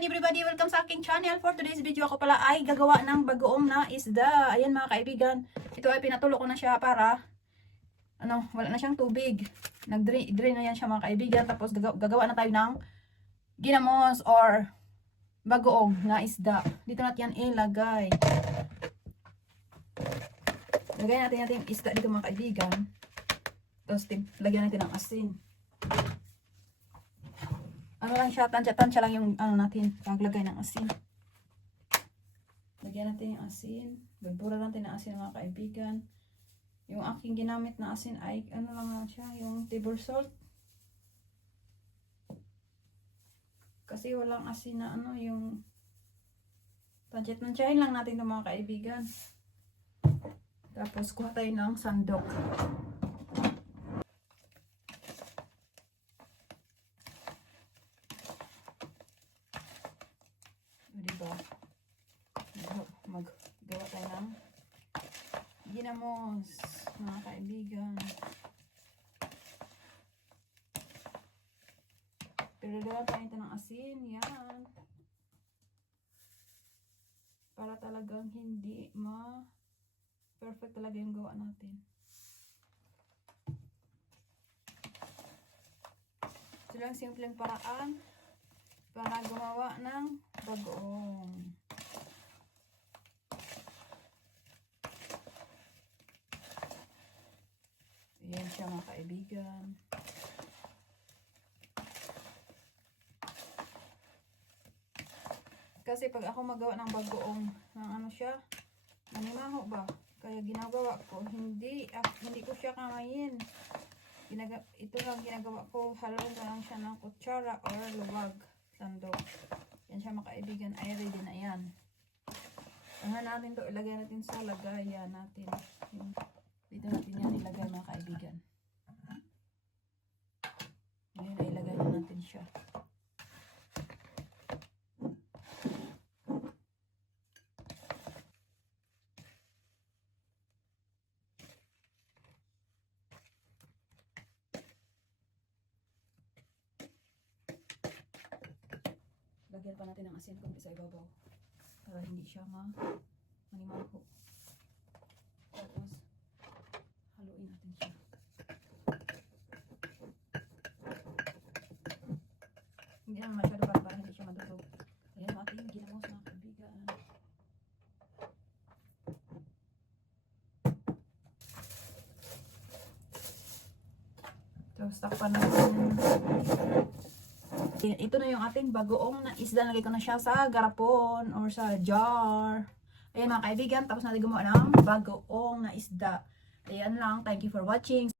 morning everybody! Welcome sa aking channel. For today's video ako pala ay gagawa ng bagoong na isda. Ayan mga kaibigan. Ito ay pinatulo ko na siya para ano, wala na siyang tubig. Nag-drain drain na yan siya mga kaibigan. Tapos gagawa, na tayo ng ginamos or bagoong na isda. Dito natin yan ilagay. Lagay natin natin isda dito mga kaibigan. Tapos lagyan natin ng asin lang siya, tansya-tansya lang yung ano natin, paglagay ng asin. Lagyan natin yung asin. Bulbura natin ng asin mga kaibigan. Yung aking ginamit na asin ay ano lang lang siya, yung table salt. Kasi walang asin na ano, yung tansya-tansyahin lang natin ito mga kaibigan. Tapos kuha tayo ng sandok. Maggawa tayo ng ginamos, mga kaibigan. Pero gawa tayo ito ng asin, yan. Para talagang hindi ma perfect talaga yung gawa natin. Ito lang simpleng paraan para gumawa ng bagoong. Ayan siya mga kaibigan. Kasi pag ako magawa ng bagoong, ng ano siya, manimaho ba? Kaya ginagawa ko, hindi, ah, hindi ko siya kamayin. Ginaga, ito lang ginagawa ko, haluin ko lang siya ng kutsara or luwag sandok. Yan siya mga kaibigan, ay ready na yan. Ano natin to, ilagay natin sa lagayan natin. Dito natin yan ilagay mga kaibigan. Ngayon ilagay na natin siya. Lagyan pa natin ng asin kung sa ibabaw. Para hindi siya ma manimaho. Tapos, haluin natin siya. Hindi naman masyado para, para hindi siya madutog. Ayan, ating ginamos mga kaibigan. Tapos, takpan natin. Ito na yung ating bagoong na isda. Nalagay ko na siya sa garapon or sa jar. Ayan mga kaibigan, tapos natin gumawa ng bagoong na isda. Ayan lang. Thank you for watching.